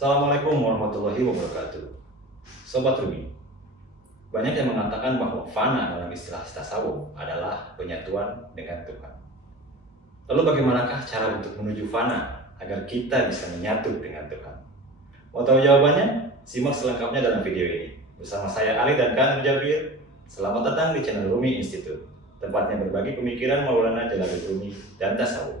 Assalamualaikum warahmatullahi wabarakatuh. Sobat Rumi, banyak yang mengatakan bahwa fana dalam istilah tasawuf adalah penyatuan dengan Tuhan. Lalu bagaimanakah cara untuk menuju fana agar kita bisa menyatu dengan Tuhan? Mau tahu jawabannya? Simak selengkapnya dalam video ini. Bersama saya Ali dan Kang Jabir. Selamat datang di channel Rumi Institute, tempatnya berbagi pemikiran Maulana Jalaluddin Rumi dan tasawuf.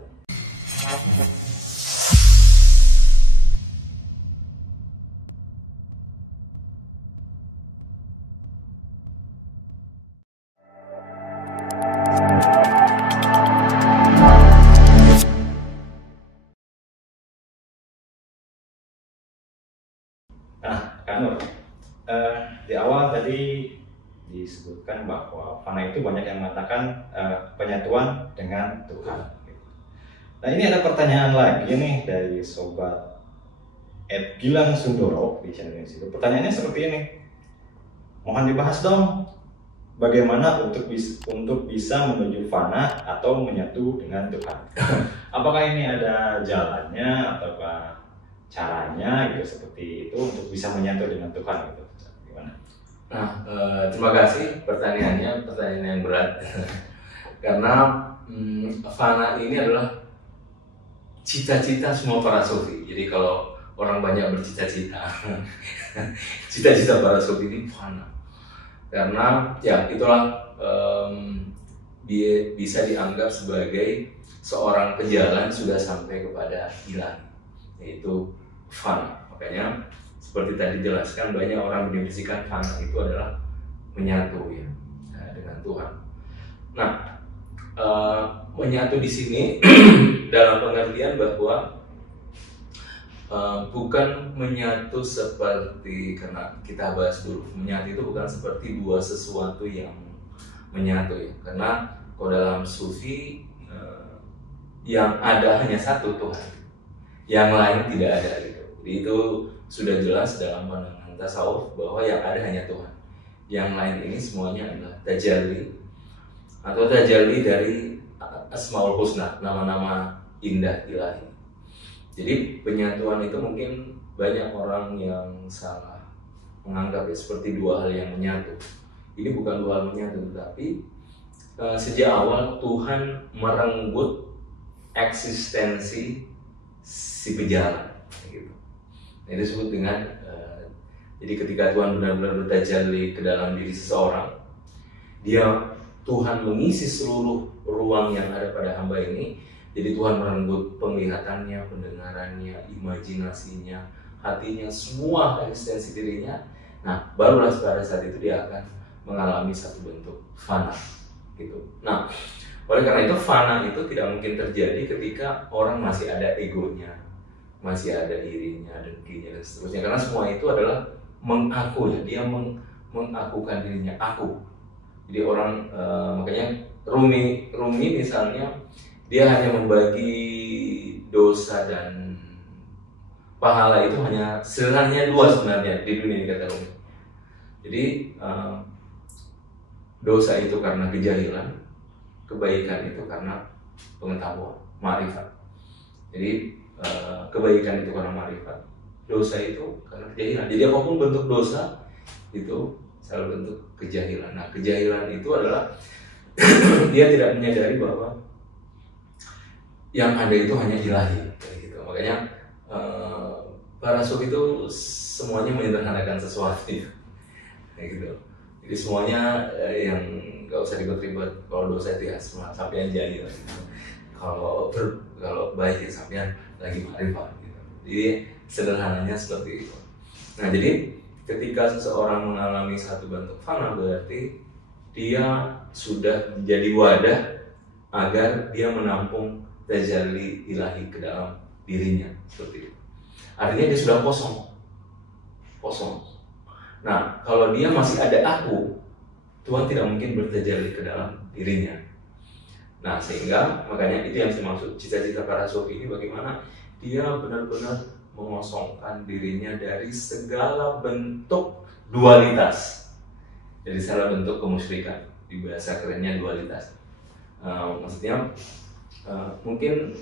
Nah, Kak Nur, di awal tadi disebutkan bahwa fana itu banyak yang mengatakan penyatuan dengan Tuhan. Nah, ini ada pertanyaan lagi nih dari sobat Gilang Sundoro di channel ini. Pertanyaannya seperti ini, mohon dibahas dong, bagaimana untuk bisa menuju fana atau menyatu dengan Tuhan? Apakah ini ada jalannya ataukah caranya gitu seperti itu untuk bisa menyatu dengan Tuhan gitu? Gimana? Nah, terima kasih pertanyaannya, pertanyaan yang berat karena fana ini adalah cita-cita semua para sufi. Jadi kalau orang banyak bercita-cita, cita-cita para sufi ini fana karena ya itulah dia bisa dianggap sebagai seorang pejalan sudah sampai kepada ilahi, yaitu fana. Makanya seperti tadi jelaskan, banyak orang mendefinisikan fana itu adalah menyatu ya dengan Tuhan. Nah, menyatu di sini dalam pengertian bahwa bukan menyatu seperti, karena kita bahas dulu, menyatu itu bukan seperti dua sesuatu yang menyatu ya. Karena kalau dalam sufi yang ada hanya satu Tuhan, yang lain tidak ada gitu. Jadi itu sudah jelas dalam pandangan tasawuf bahwa yang ada hanya Tuhan. Yang lain ini semuanya adalah tajalli atau tajalli dari Asmaul Husna, nama-nama indah ilahi. Jadi penyatuan itu mungkin banyak orang yang salah menganggap ya seperti dua hal yang menyatu. Ini bukan dua hal menyatu, tapi sejak awal Tuhan merenggut eksistensi si pejalan gitu. Ini disebut dengan jadi ketika Tuhan benar-benar bertajalli ke dalam diri seseorang, Tuhan mengisi seluruh ruang yang ada pada hamba ini. Jadi Tuhan merenggut penglihatannya, pendengarannya, imajinasinya, hatinya, semua eksistensi dirinya. Nah, barulah pada saat itu dia akan mengalami satu bentuk fana gitu. Nah, oleh karena itu fana itu tidak mungkin terjadi ketika orang masih ada egonya, masih ada dirinya, dengkinya dan seterusnya. Karena semua itu adalah mengaku ya, dia mengakukan dirinya, aku. Jadi orang makanya Rumi misalnya dia hanya membagi dosa dan pahala itu hanya sederhananya dua sebenarnya di dunia ini, kata Rumi. Jadi dosa itu karena kejahilan, kebaikan itu karena pengetahuan, ma'rifat. Jadi kebaikan itu karena ma'rifat, dosa itu karena kejahilan. Jadi apapun bentuk dosa itu selalu bentuk kejahilan. Nah, kejahilan itu adalah dia tidak menyadari bahwa yang ada itu hanya ilahi gitu. Makanya para sufi itu semuanya menyederhanakan sesuatu kayak gitu. Jadi semuanya yang nggak usah ribet-ribet. Kalau dosa itu ya sampean jahil gitu. Kalau baik ya sampean lagi ma'rifat gitu. Jadi sederhananya seperti itu. Nah, jadi ketika seseorang mengalami satu bentuk fana, berarti dia sudah menjadi wadah agar dia menampung tajalli ilahi ke dalam dirinya, seperti itu. Artinya dia sudah kosong. Nah, kalau dia masih ada aku, Tuhan tidak mungkin bertajalli ke dalam dirinya. Nah, sehingga makanya itu yang saya maksud cita-cita para sufi ini, bagaimana dia benar-benar mengosongkan dirinya dari segala bentuk dualitas. Jadi segala bentuk kemusyrikan, di bahasa kerennya dualitas. Maksudnya mungkin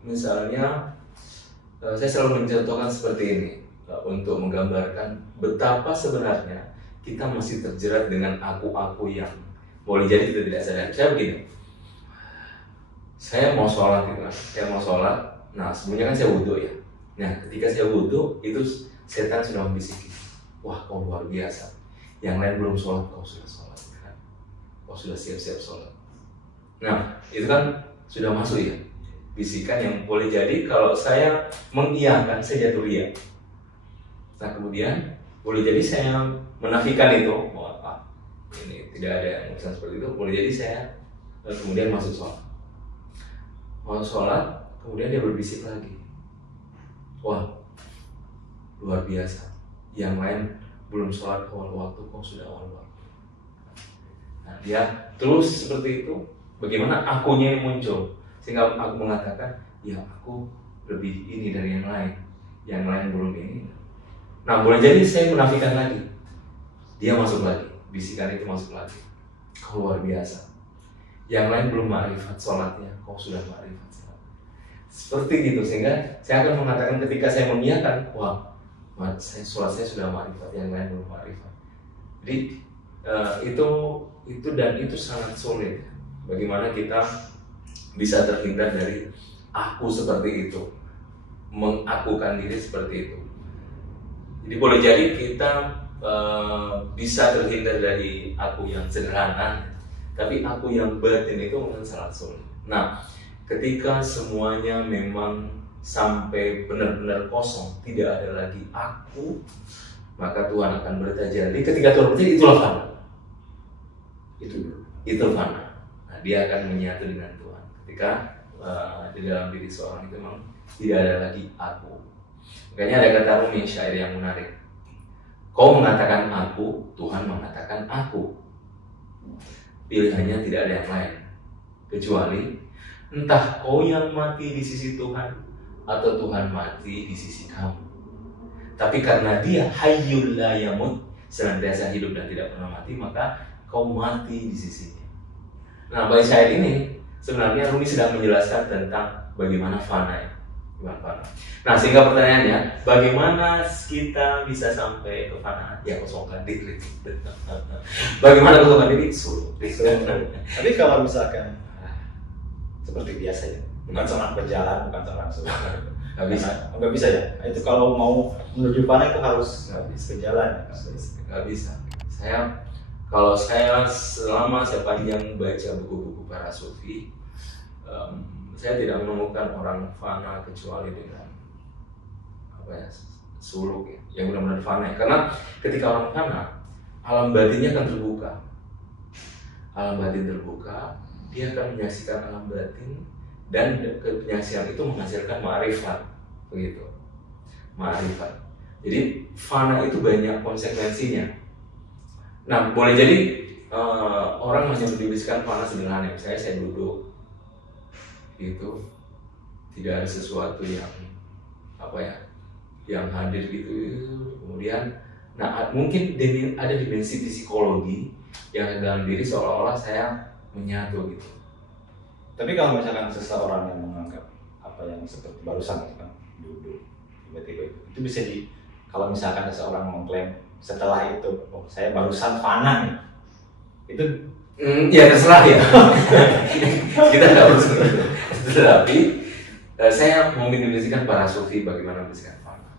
misalnya saya selalu mencontohkan seperti ini untuk menggambarkan betapa sebenarnya kita masih terjerat dengan aku-aku yang boleh jadi kita tidak sadar. Saya begini, saya mau sholat gitu kan, saya mau sholat. Nah sebelumnya kan saya wudhu ya. Nah ketika saya wudhu itu setan sudah membisiki, wah kau luar biasa, yang lain belum sholat kau sudah sholat kan? Kau sudah siap-siap sholat. Nah itu kan sudah masuk ya, bisikan yang boleh jadi kalau saya mengiyakan saya jatuh ria. Nah kemudian boleh jadi saya menafikan itu, ini tidak ada yang urusan seperti itu. Boleh jadi saya kemudian masuk sholat. Mau sholat, kemudian dia berbisik lagi, wah luar biasa, yang lain belum sholat awal waktu, kau sudah awal waktu. Nah dia terus seperti itu. Bagaimana akunya ini muncul sehingga aku mengatakan, ya aku lebih ini dari yang lain belum ini. Nah boleh jadi saya menafikan lagi, dia masuk lagi, bisikan itu masuk lagi, kau luar biasa, yang lain belum ma'rifat sholatnya, kau sudah ma'rifat sholat. Seperti gitu, sehingga saya akan mengatakan ketika saya mengiyakan, wah sholat saya sudah ma'rifat, yang lain belum ma'rifat. Jadi itu sangat sulit. Bagaimana kita bisa terhindar dari aku seperti itu, mengakukan diri seperti itu. Jadi boleh jadi kita bisa terhindar dari aku yang sederhana, tapi aku yang batin itu mungkin sangat sulit. Nah, ketika semuanya memang sampai benar-benar kosong, tidak ada lagi aku, maka Tuhan akan bertajalli. Ketika Tuhan bertajalli, itulah fana. Itu fana. Nah, dia akan menyatu dengan Tuhan. Ketika di dalam diri seorang itu memang tidak ada lagi aku. Makanya ada kata Rumi, syair yang menarik. Kau mengatakan aku, Tuhan mengatakan aku. Pilihannya tidak ada yang lain, kecuali entah kau yang mati di sisi Tuhan atau Tuhan mati di sisi kamu. Tapi karena dia hayyul la yamut, senantiasa hidup dan tidak pernah mati, maka kau mati di sisinya. Nah, bagi syair ini sebenarnya Rumi sedang menjelaskan tentang bagaimana fana ya. Nah, sehingga pertanyaannya, bagaimana kita bisa sampai ke fana? Ya, kosongkan diri. Bagaimana kosongkan diri? Sulit. Tapi kalau misalkan seperti biasa ya, bukan seorang berjalan, bukan seorang sulit. Nggak bisa ya. Itu kalau mau menuju fana itu harus berjalan. Nggak bisa. Kalau saya selama sepanjang baca buku-buku para sufi, saya tidak menemukan orang fana kecuali dengan suluk ya, yang benar-benar fana. Karena ketika orang fana, alam batinnya akan terbuka. Alam batin terbuka, dia akan menyaksikan alam batin, dan penyaksian itu menghasilkan ma'rifat, begitu. Ma'rifat. Jadi fana itu banyak konsekuensinya. Nah, boleh jadi orang hanya mendefinisikan fana sederhana. Misalnya saya duduk, itu tidak ada sesuatu yang yang hadir gitu. Kemudian, nah mungkin ada dimensi psikologi yang dalam diri seolah-olah saya menyatu gitu. Tapi kalau misalkan seseorang yang menganggap apa yang seperti barusan kan duduk tiba-tiba itu bisa kalau misalkan seseorang mengklaim setelah itu, oh saya barusan fana nih, itu ya terserah ya. Kita nggak harus gitu. Tetapi saya mau mendefinisikan para sufi bagaimana mendefinisikan fana.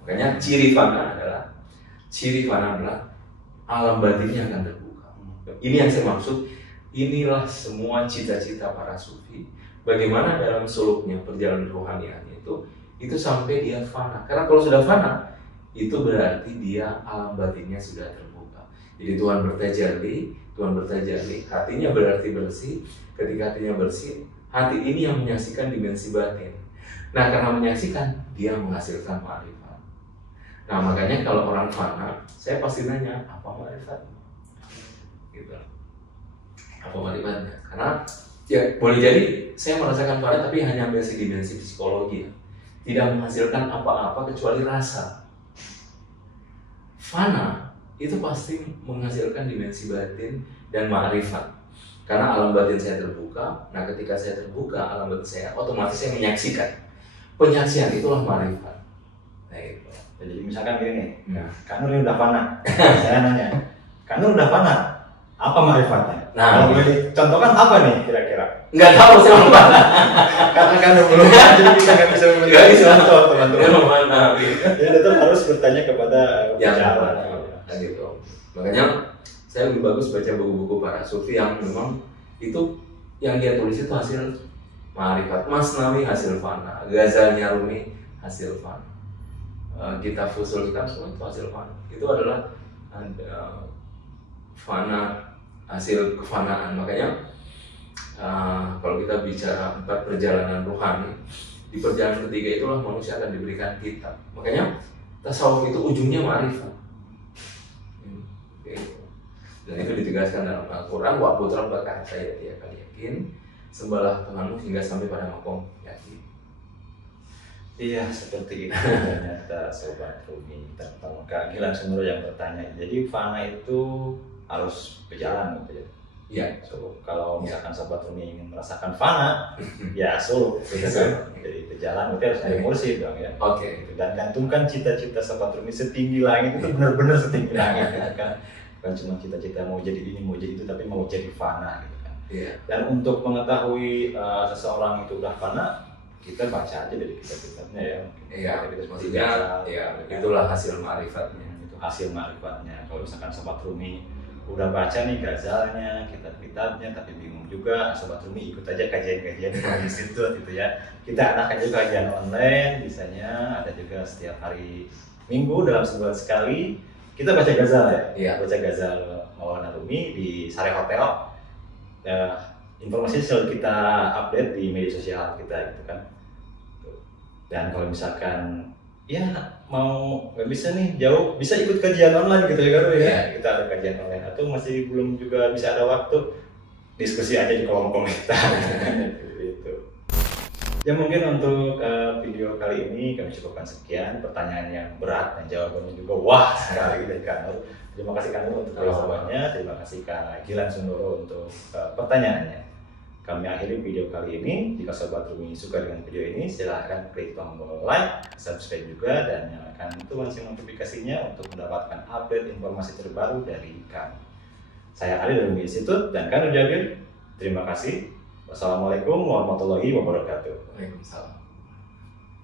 Makanya ciri fana adalah alam batinnya akan terbuka. Ini yang saya maksud. Inilah semua cita-cita para sufi. Bagaimana dalam suluknya perjalanan rohaniannya itu sampai dia fana. Karena kalau sudah fana, itu berarti dia alam batinnya sudah terbuka. Jadi Tuhan bertajalli, hatinya berarti bersih. Ketika hatinya bersih, hati ini yang menyaksikan dimensi batin. Nah, karena menyaksikan, dia menghasilkan ma'rifat. Nah, makanya kalau orang fana, saya pasti nanya, apa ma'rifat? Gitu. Apa ma'rifatnya? Karena ya boleh jadi saya merasakan fana tapi hanya dimensi psikologi, tidak menghasilkan apa-apa kecuali rasa. Fana itu pasti menghasilkan dimensi batin dan ma'rifat. Karena alam batin saya terbuka. Nah, ketika saya terbuka, alam batin saya otomatis saya menyaksikan. penyaksian itulah marifat. Nah, itu. Jadi misalkan gini nih, Kak Nur ini udah fana. Saya nanya, Kak Nur udah fana, apa marifatnya? Nah, kalau boleh dicontohkan apa nih kira-kira? Nggak tahu saya mana. Karena kan belum jadi kita nggak bisa memberikan contoh teman-teman. Jadi tetap harus bertanya kepada yang bicara. Nah, gitu. Makanya saya lebih bagus baca buku-buku para sufi yang memang itu yang dia tulis itu hasil marifat. Masnawi hasil fana, Ghazalnya Rumi hasil fana, kitab Fusul Hikam semua itu hasil fana. Itu adalah fana hasil kefanaan. Makanya kalau kita bicara 4 perjalanan rohani, di perjalanan ketiga itulah manusia akan diberikan kitab. Makanya tasawuf itu ujungnya marifat. Dan itu ditegaskan dalam Al-Quran, wa putra bakal saya dia akan yakin, sembahlah Tuhanmu hingga sampai pada makom yakin. Iya, seperti itu ternyata Sobat Rumi tentang Kak Gilang Sunur yang bertanya. Jadi fana itu harus berjalan gitu ya. Iya. So, kalau misalkan Sobat Rumi ingin merasakan fana, ya suluk gitu kan. Jadi berjalan berarti harus ada mursyid dong ya. Oke. Dan gantungkan cita-cita Sobat Rumi setinggi langit itu benar-benar setinggi langit gitu kan. Bukan cuma cita-cita mau jadi ini, mau jadi itu, tapi mau jadi fana gitu kan. Iya. Dan untuk mengetahui seseorang itu udah fana, kita baca aja dari kitab-kitabnya ya. Iya, maksudnya ya, itulah hasil ma'rifatnya. Itu hasil ma'rifatnya. Kalau misalkan Sobat Rumi udah baca nih Ghazalnya, kitab-kitabnya, tapi bingung juga, Sobat Rumi ikut aja kajian-kajian di Institut gitu ya. Kita adakan juga kajian online, biasanya ada juga setiap hari Minggu dalam sebulan sekali. Kita baca Ghazal ya, Iya. baca Ghazal Maulana Rumi di Sare Hotel. Informasi selalu kita update di media sosial kita gitu kan. Dan kalau misalkan ya mau nggak bisa nih jauh, bisa ikut kajian online gitu ya kan ya. Yeah. Kita ada kajian online atau masih belum juga bisa ada waktu, diskusi aja di kolom komentar. Gitu. Ya mungkin untuk video kali ini kami cukupkan sekian. Pertanyaan yang berat dan jawabannya juga wah sekali dari Kak Nur. Terima kasih Kak Nur untuk jawabannya. Terima kasih Kak Gilang Sundoro untuk pertanyaannya. Kami akhiri video kali ini. Jika Sobat Rumi suka dengan video ini, silahkan klik tombol like, subscribe juga, dan nyalakan lonceng notifikasinya untuk mendapatkan update informasi terbaru dari kami. Saya Ali dari Rumi Institute dan Kak Nur Jabir. Terima kasih. Wassalamualaikum warahmatullahi wabarakatuh. Waalaikumsalam.